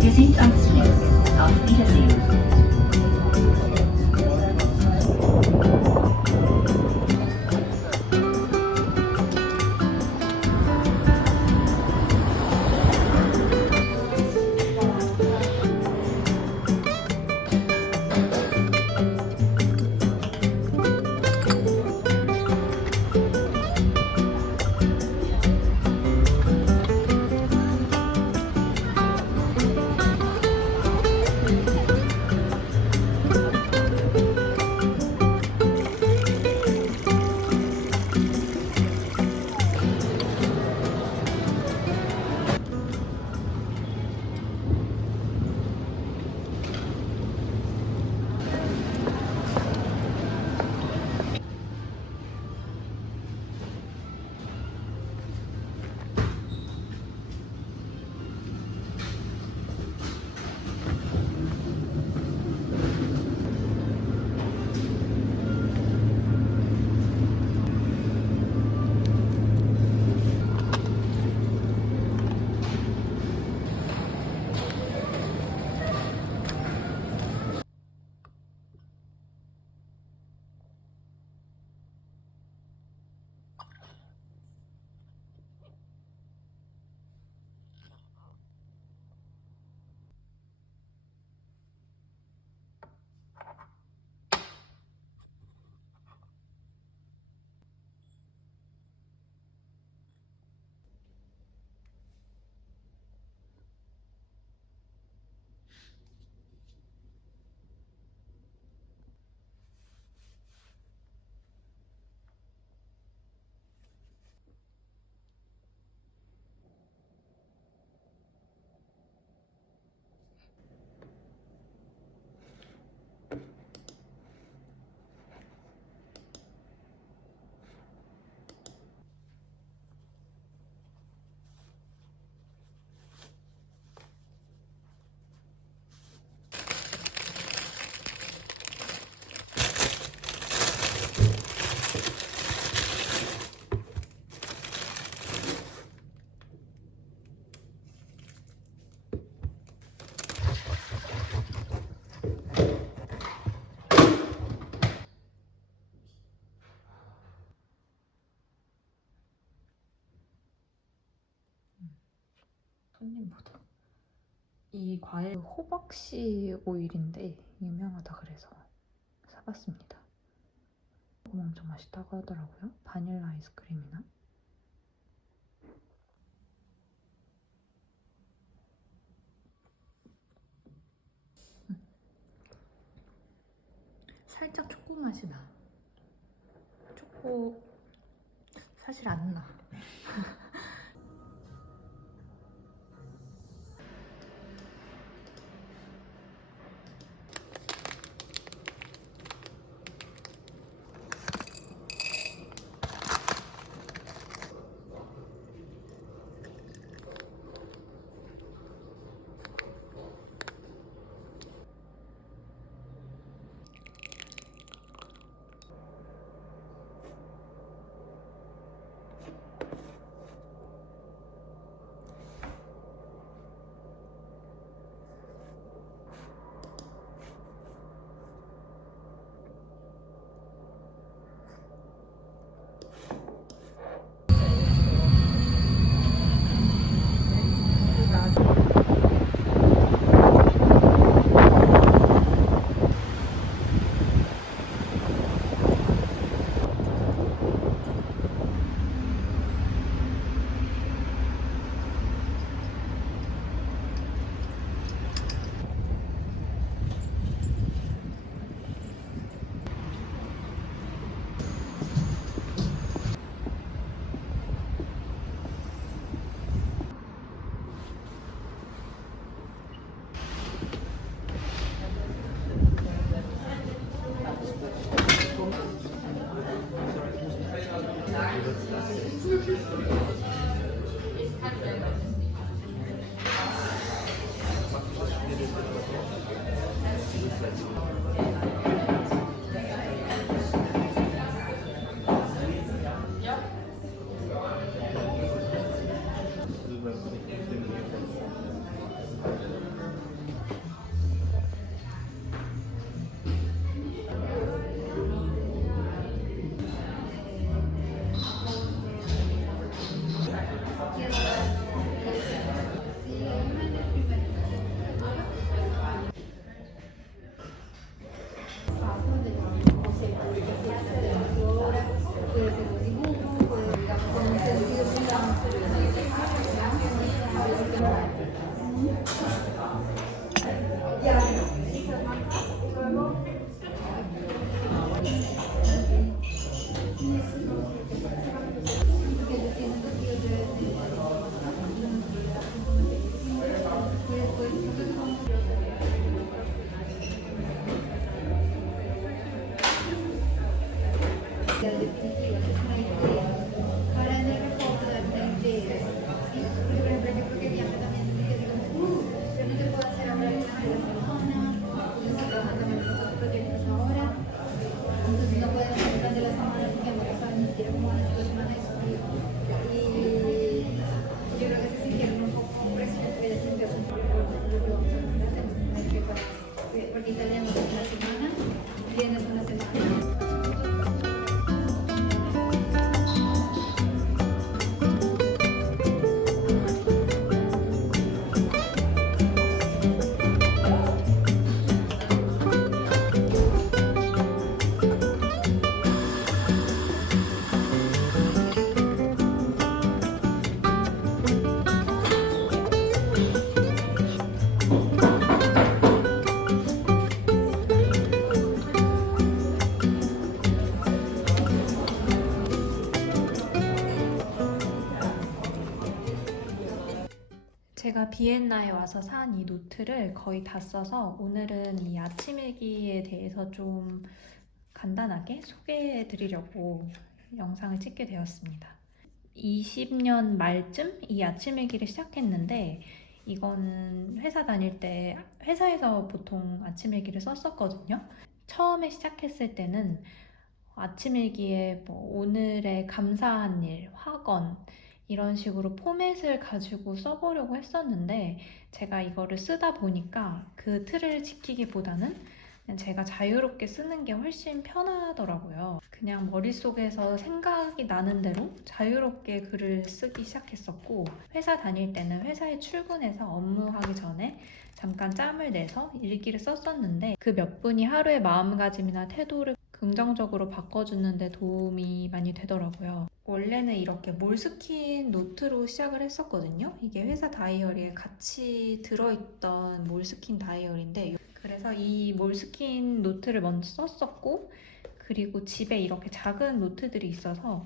Wir sind am Ziel. Auf Wiedersehen. 손님보다. 이 과일 호박씨 오일인데 유명하다 그래서 사봤습니다. 엄청 맛있다고 하더라고요. 바닐라 아이스크림이나. 살짝 초코 맛이 나. 초코 사실 안 나. Porque italiano es una semana, vienes una semana. 제가 비엔나에 와서 산 이 노트를 거의 다 써서 오늘은 이 아침 일기에 대해서 좀 간단하게 소개해 드리려고 영상을 찍게 되었습니다. 20년 말쯤 이 아침 일기를 시작했는데 이거는 회사 다닐 때 회사에서 보통 아침 일기를 썼었거든요. 처음에 시작했을 때는 아침 일기에 뭐 오늘의 감사한 일, 학원 이런 식으로 포맷을 가지고 써보려고 했었는데 제가 이거를 쓰다 보니까 그 틀을 지키기보다는 그냥 제가 자유롭게 쓰는 게 훨씬 편하더라고요. 그냥 머릿속에서 생각이 나는 대로 자유롭게 글을 쓰기 시작했었고 회사 다닐 때는 회사에 출근해서 업무하기 전에 잠깐 짬을 내서 일기를 썼었는데 그 몇 분이 하루의 마음가짐이나 태도를 긍정적으로 바꿔주는 데 도움이 많이 되더라고요. 원래는 이렇게 몰스킨 노트로 시작을 했었거든요. 이게 회사 다이어리에 같이 들어있던 몰스킨 다이어리인데 그래서 이 몰스킨 노트를 먼저 썼었고 그리고 집에 이렇게 작은 노트들이 있어서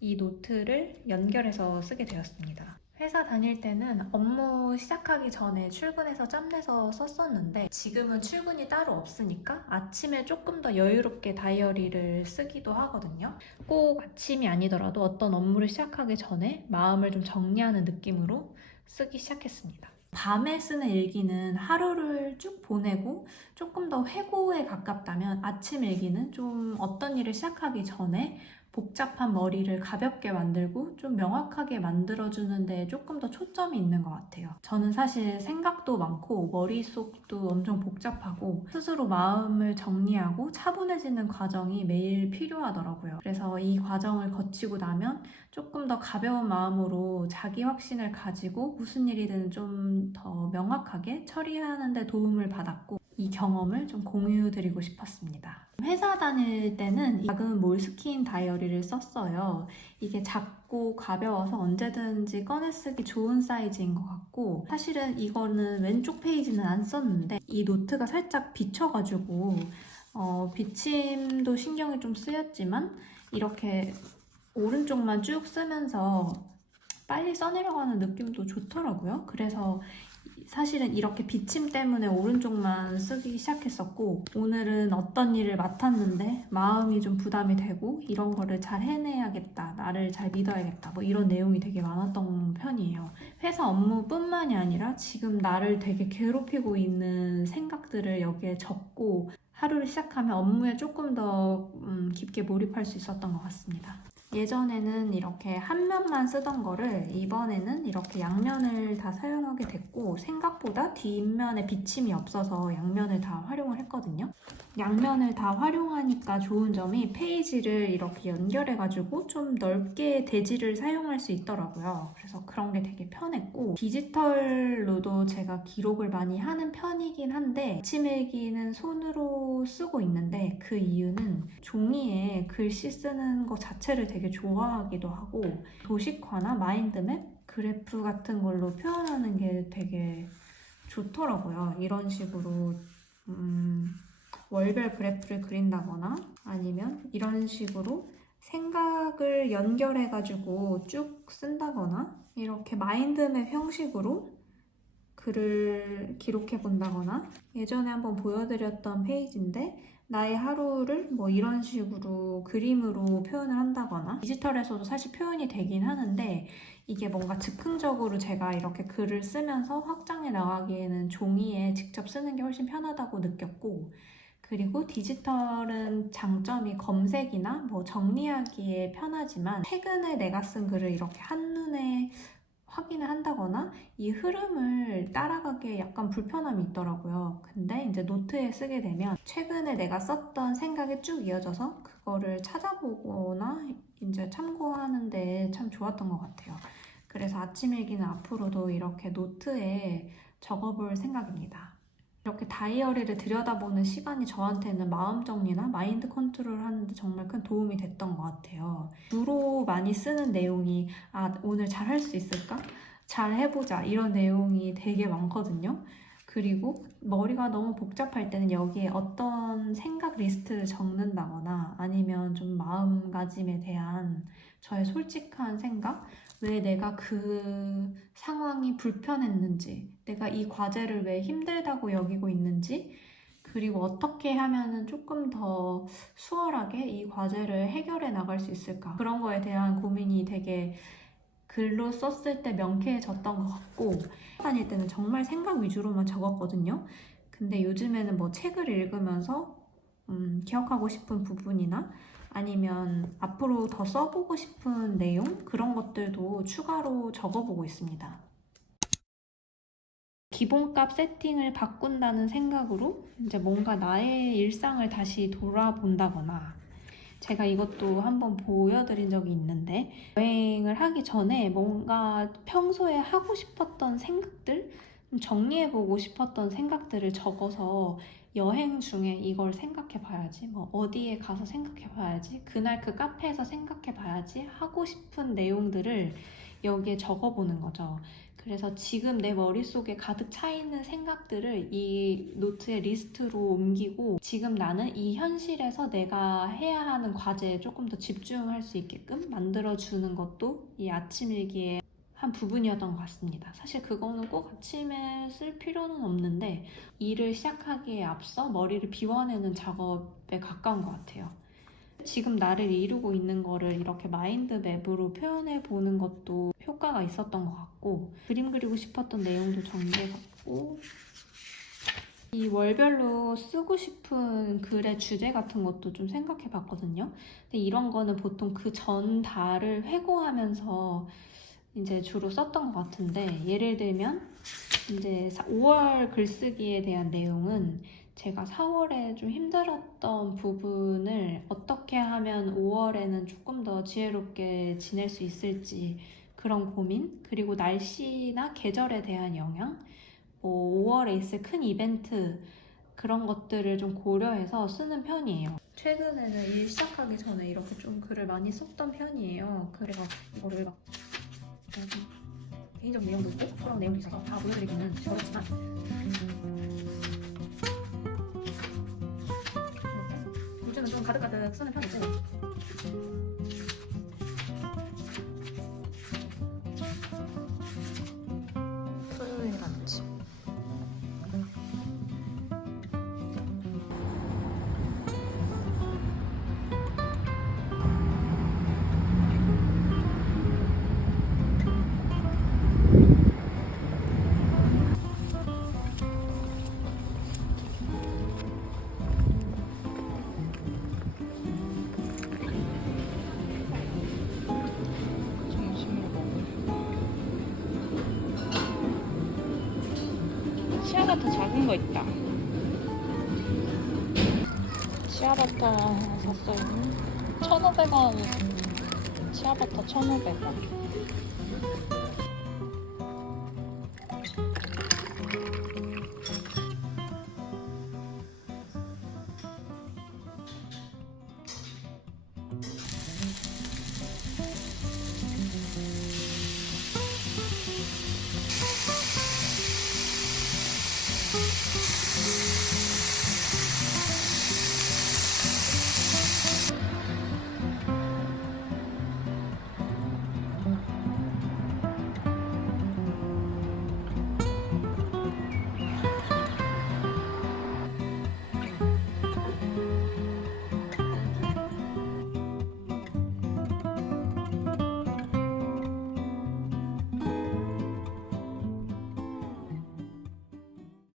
이 노트를 연결해서 쓰게 되었습니다. 회사 다닐 때는 업무 시작하기 전에 출근해서 짬내서 썼었는데 지금은 출근이 따로 없으니까 아침에 조금 더 여유롭게 다이어리를 쓰기도 하거든요. 꼭 아침이 아니더라도 어떤 업무를 시작하기 전에 마음을 좀 정리하는 느낌으로 쓰기 시작했습니다. 밤에 쓰는 일기는 하루를 쭉 보내고 조금 더 회고에 가깝다면 아침 일기는 좀 어떤 일을 시작하기 전에 복잡한 머리를 가볍게 만들고 좀 명확하게 만들어주는 데 조금 더 초점이 있는 것 같아요. 저는 사실 생각도 많고 머릿속도 엄청 복잡하고 스스로 마음을 정리하고 차분해지는 과정이 매일 필요하더라고요. 그래서 이 과정을 거치고 나면 조금 더 가벼운 마음으로 자기 확신을 가지고 무슨 일이든 좀 더 명확하게 처리하는 데 도움을 받았고 이 경험을 좀 공유드리고 싶었습니다. 회사 다닐 때는 작은 몰스킨 다이어리를 썼어요. 이게 작고 가벼워서 언제든지 꺼내 쓰기 좋은 사이즈인 것 같고 사실은 이거는 왼쪽 페이지는 안 썼는데 이 노트가 살짝 비쳐가지고 비침도 신경이 좀 쓰였지만 이렇게 오른쪽만 쭉 쓰면서 빨리 써내려가는 느낌도 좋더라고요. 그래서 사실은 이렇게 비침 때문에 오른쪽만 쓰기 시작했었고 오늘은 어떤 일을 맡았는데 마음이 좀 부담이 되고 이런 거를 잘 해내야겠다, 나를 잘 믿어야겠다 뭐 이런 내용이 되게 많았던 편이에요. 회사 업무뿐만이 아니라 지금 나를 되게 괴롭히고 있는 생각들을 여기에 적고 하루를 시작하면 업무에 조금 더 깊게 몰입할 수 있었던 것 같습니다. 예전에는 이렇게 한 면만 쓰던 거를 이번에는 이렇게 양면을 다 사용하게 됐고 생각보다 뒷면에 비침이 없어서 양면을 다 활용을 했거든요. 양면을 다 활용하니까 좋은 점이 페이지를 이렇게 연결해가지고 좀 넓게 대지를 사용할 수 있더라고요. 그래서 그런 게 되게 편했고 디지털로도 제가 기록을 많이 하는 편이긴 한데 아침일기는 손으로 쓰고 있는데 그 이유는 종이에 글씨 쓰는 것 자체를 되게 좋아하기도 하고 도식화나 마인드맵, 그래프 같은 걸로 표현하는 게 되게 좋더라고요. 이런 식으로 월별 그래프를 그린다거나 아니면 이런 식으로 생각을 연결해가지고 쭉 쓴다거나 이렇게 마인드맵 형식으로 글을 기록해 본다거나 예전에 한번 보여드렸던 페이지인데 나의 하루를 뭐 이런 식으로 그림으로 표현을 한다거나 디지털에서도 사실 표현이 되긴 하는데 이게 뭔가 즉흥적으로 제가 이렇게 글을 쓰면서 확장해 나가기에는 종이에 직접 쓰는 게 훨씬 편하다고 느꼈고 그리고 디지털은 장점이 검색이나 뭐 정리하기에 편하지만 최근에 내가 쓴 글을 이렇게 한눈에 확인을 한다거나 이 흐름을 따라가기에 약간 불편함이 있더라고요. 근데 이제 노트에 쓰게 되면 최근에 내가 썼던 생각이 쭉 이어져서 그거를 찾아보거나 이제 참고하는데 참 좋았던 것 같아요. 그래서 아침일기는 앞으로도 이렇게 노트에 적어볼 생각입니다. 이렇게 다이어리를 들여다보는 시간이 저한테는 마음 정리나 마인드 컨트롤 하는데 정말 큰 도움이 됐던 것 같아요. 주로 많이 쓰는 내용이 오늘 잘 할 수 있을까? 잘 해보자 이런 내용이 되게 많거든요. 그리고 머리가 너무 복잡할 때는 여기에 어떤 생각 리스트를 적는다거나 아니면 좀 마음가짐에 대한 저의 솔직한 생각? 왜 내가 그 상황이 불편했는지, 내가 이 과제를 왜 힘들다고 여기고 있는지, 그리고 어떻게 하면은 조금 더 수월하게 이 과제를 해결해 나갈 수 있을까? 그런 거에 대한 고민이 되게 글로 썼을 때 명쾌해졌던 것 같고 다닐 때는 정말 생각 위주로만 적었거든요. 근데 요즘에는 뭐 책을 읽으면서 기억하고 싶은 부분이나 아니면 앞으로 더 써보고 싶은 내용 그런 것들도 추가로 적어보고 있습니다. 기본값 세팅을 바꾼다는 생각으로 이제 뭔가 나의 일상을 다시 돌아본다거나 제가 이것도 한번 보여드린 적이 있는데 여행을 하기 전에 뭔가 평소에 하고 싶었던 생각들 정리해보고 싶었던 생각들을 적어서 여행 중에 이걸 생각해봐야지 뭐 어디에 가서 생각해봐야지 그날 그 카페에서 생각해봐야지 하고 싶은 내용들을 여기에 적어보는 거죠. 그래서 지금 내 머릿속에 가득 차있는 생각들을 이 노트의 리스트로 옮기고 지금 나는 이 현실에서 내가 해야 하는 과제에 조금 더 집중할 수 있게끔 만들어주는 것도 이 아침일기의 한 부분이었던 것 같습니다. 사실 그거는 꼭 아침에 쓸 필요는 없는데 일을 시작하기에 앞서 머리를 비워내는 작업에 가까운 것 같아요. 지금 나를 이루고 있는 거를 이렇게 마인드맵으로 표현해 보는 것도 효과가 있었던 것 같고 그림 그리고 싶었던 내용도 정리해봤고 이 월별로 쓰고 싶은 글의 주제 같은 것도 좀 생각해 봤거든요. 근데 이런 거는 보통 그 전 달을 회고하면서 이제 주로 썼던 것 같은데 예를 들면 이제 5월 글쓰기에 대한 내용은 제가 4월에 좀 힘들었던 부분을 어떻게 하면 5월에는 조금 더 지혜롭게 지낼 수 있을지 그런 고민 그리고 날씨나 계절에 대한 영향 뭐 5월에 있을 큰 이벤트 그런 것들을 좀 고려해서 쓰는 편이에요. 최근에는 일 시작하기 전에 이렇게 좀 글을 많이 썼던 편이에요. 그래서 이거를 막 개인적인 내용도 있고 그런 내용도 있어서 다 보여드리기는 어렵지만 요즘은 좀 가득가득 쓰는 편이고 토요일 아침 치아바타 작은 거 있다. 치아바타 샀어요. 1,500원. 치아바타 1,500원.